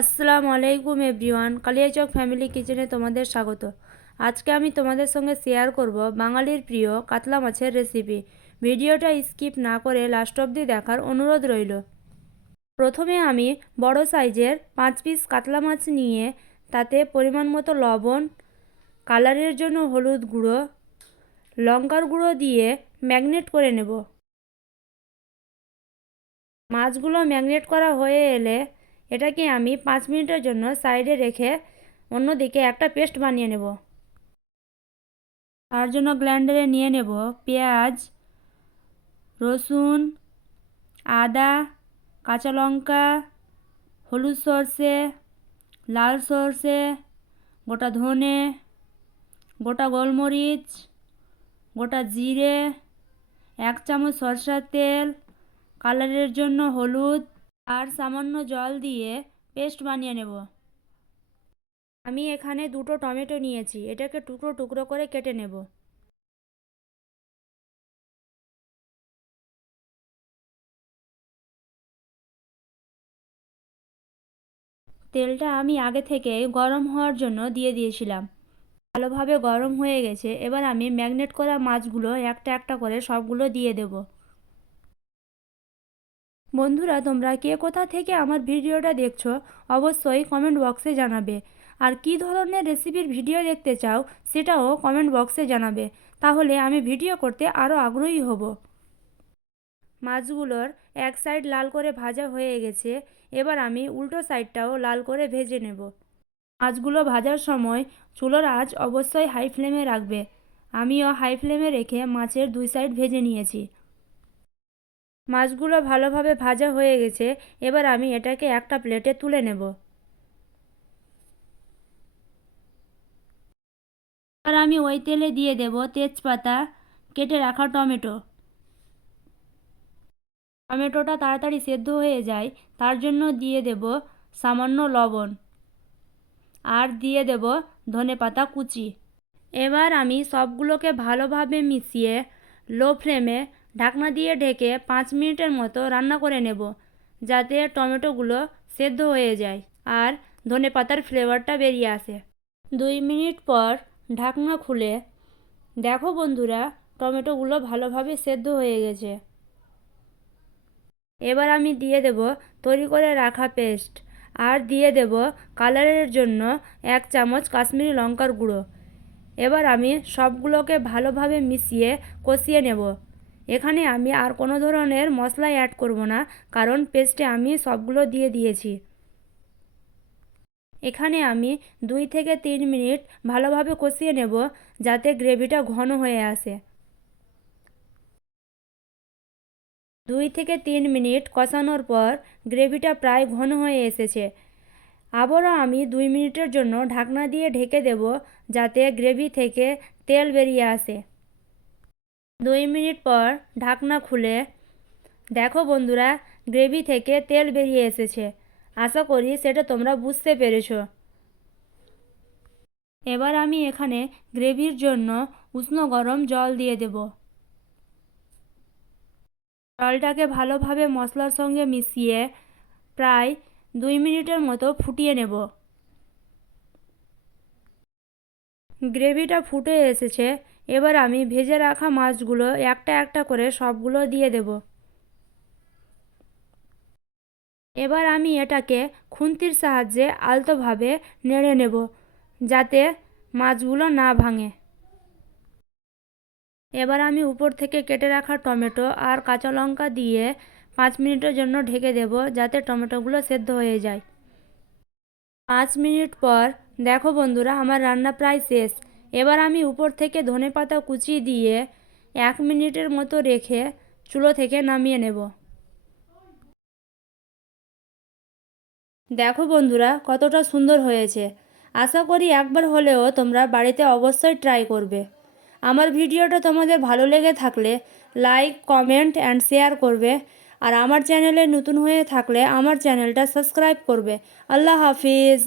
আসসালামু আলাইকুম everyone Kaliachak family কিচেনে তোমাদের স্বাগত। আজকে আমি তোমাদের সঙ্গে শেয়ার করব বাঙালির প্রিয় কাতলা মাছের রেসিপি ভিডিওটা স্কিপ না করে লাস্ট অবধি দেখার অনুরোধ রইল। প্রথমে আমি বড় সাইজের পাঁচ পিস কাতলা মাছ নিয়ে তাতে পরিমাণ মতো লবণ কালারের জন্য হলুদ গুঁড়ো, লঙ্কার গুঁড়ো দিয়ে ম্যাগনেট করে নেব। মাছগুলো ম্যাগনেট করা হয়ে এলে এটাকে আমি পাঁচ মিনিটের জন্য সাইডে রেখে অন্যদিকে একটা পেস্ট বানিয়ে নেব। তার জন্য গ্ল্যান্ডারে নিয়ে নেব পেঁয়াজ, রসুন, আদা, কাঁচা লঙ্কা, হলুদ সর্ষে, লাল সর্ষে, গোটা ধনে, গোটা গোলমরিচ, গোটা জিরে, এক চামচ সরষার তেল, কালারের জন্য হলুদ আর সামান্য জল দিয়ে পেস্ট বানিয়ে নেব। আমি এখানে দুটো টমেটো নিয়েছি, এটাকে টুকরো টুকরো করে কেটে নেব। তেলটা আমি আগে থেকে গরম হওয়ার জন্য দিয়ে দিয়েছিলাম। ভালোভাবে গরম হয়ে গেছে, এবার আমি ম্যাগনেট করা মাছগুলো একটা একটা করে সবগুলো দিয়ে দেবো। বন্ধুরা, তোমরা কে কোথা থেকে আমার ভিডিওটা দেখছ অবশ্যই কমেন্ট বক্সে জানাবে। আর কি ধরনের রেসিপির ভিডিও দেখতে চাও সেটাও কমেন্ট বক্সে জানাবে। তাহলে আমি ভিডিও করতে আরও আগ্রহী হব। মাছগুলোর এক সাইড লাল করে ভাজা হয়ে গেছে। এবার আমি উল্টো সাইডটাও লাল করে ভেজে নেব। মাছগুলো ভাজার সময় চুলোর আঁচ অবশ্যই হাই ফ্লেমে রাখবে। আমিও হাই ফ্লেমে রেখে মাছের দুই সাইড ভেজে নিয়েছি। মাছগুলো ভালোভাবে ভাজা হয়ে গেছে, এবার আমি এটাকে একটা প্লেটে তুলে নেব। আর আমি ওই তেলে দিয়ে দেব তেজপাতা, কেটে রাখা টমেটো। টমেটোটা তাড়াতাড়ি সেদ্ধ হয়ে যায়, তার জন্য দিয়ে দেব সামান্য লবণ। আর দিয়ে দেব ধনে পাতা কুচি। এবার আমি সবগুলোকে ভালোভাবে মিশিয়ে, লো ফ্লেমে ঢাকনা দিয়ে ঢেকে পাঁচ মিনিটের মতো রান্না করে নেব, যাতে টমেটোগুলো সেদ্ধ হয়ে যায় আর ধনে পাতার ফ্লেভারটা বেরিয়ে আসে। দুই মিনিট পর ঢাকনা খুলে দেখো বন্ধুরা, টমেটোগুলো ভালোভাবে সেদ্ধ হয়ে গেছে। এবার আমি দিয়ে দেব তৈরি করে রাখা পেস্ট আর দিয়ে দেব কালারের জন্য এক চামচ কাশ্মীরি লঙ্কার গুঁড়ো। এবার আমি সবগুলোকে ভালোভাবে মিশিয়ে কষিয়ে নেব। এখানে আমি আর কোনো ধরনের মশলা অ্যাড করব না, কারণ পেস্টে আমি সবগুলো দিয়ে দিয়েছি। এখানে আমি দুই থেকে তিন মিনিট ভালোভাবে কষিয়ে নেব, যাতে গ্রেভিটা ঘন হয়ে আসে। দুই থেকে তিন মিনিট কষানোর পর গ্রেভিটা প্রায় ঘন হয়ে এসেছে। আবারও আমি দুই মিনিটের জন্য ঢাকনা দিয়ে ঢেকে দেব, যাতে গ্রেভি থেকে তেল বেরিয়ে আসে। দুই মিনিট পর ঢাকনা খুলে দেখো বন্ধুরা, গ্রেভি থেকে তেল বেরিয়ে এসেছে। আশা করি সেটা তোমরা বুঝতে পেরেছ। এবার আমি এখানে গ্রেভির জন্য উষ্ণ গরম জল দিয়ে দেব। জলটাকে ভালোভাবে মশলার সঙ্গে মিশিয়ে প্রায় দুই মিনিটের মতো ফুটিয়ে নেব। গ্রেভিটা ফুটে এসেছে। এবার আমি ভেজে রাখা মাছগুলো একটা একটা করে সবগুলো দিয়ে দেব। এবার আমি এটাকে খুন্তির সাহায্যে আলতোভাবে নেড়ে নেব যাতে মাছগুলো না ভাঙে। এবার আমি উপর থেকে কেটে রাখা টমেটো আর কাঁচা লঙ্কা দিয়ে পাঁচ মিনিটের জন্য ঢেকে দেব যাতে টমেটোগুলো সেদ্ধ হয়ে যায়। পাঁচ মিনিট পর, দেখো বন্ধুরা, আমার রান্না প্রায় শেষ। এবার আমি উপর থেকে ধনে পাতা কুচি দিয়ে এক মিনিটের মতো রেখে চুলো থেকে নামিয়ে নেব। দেখো বন্ধুরা, কতটা সুন্দর হয়েছে। আশা করি একবার হলেও তোমরা বাড়িতে অবশ্যই ট্রাই করবে। আমার ভিডিওটা তোমাদের ভালো লেগে থাকলে লাইক কমেন্ট অ্যান্ড শেয়ার করবে। আর আমার চ্যানেলে নতুন হয়ে থাকলে আমার চ্যানেলটা সাবস্ক্রাইব করবে। আল্লাহ হাফিজ।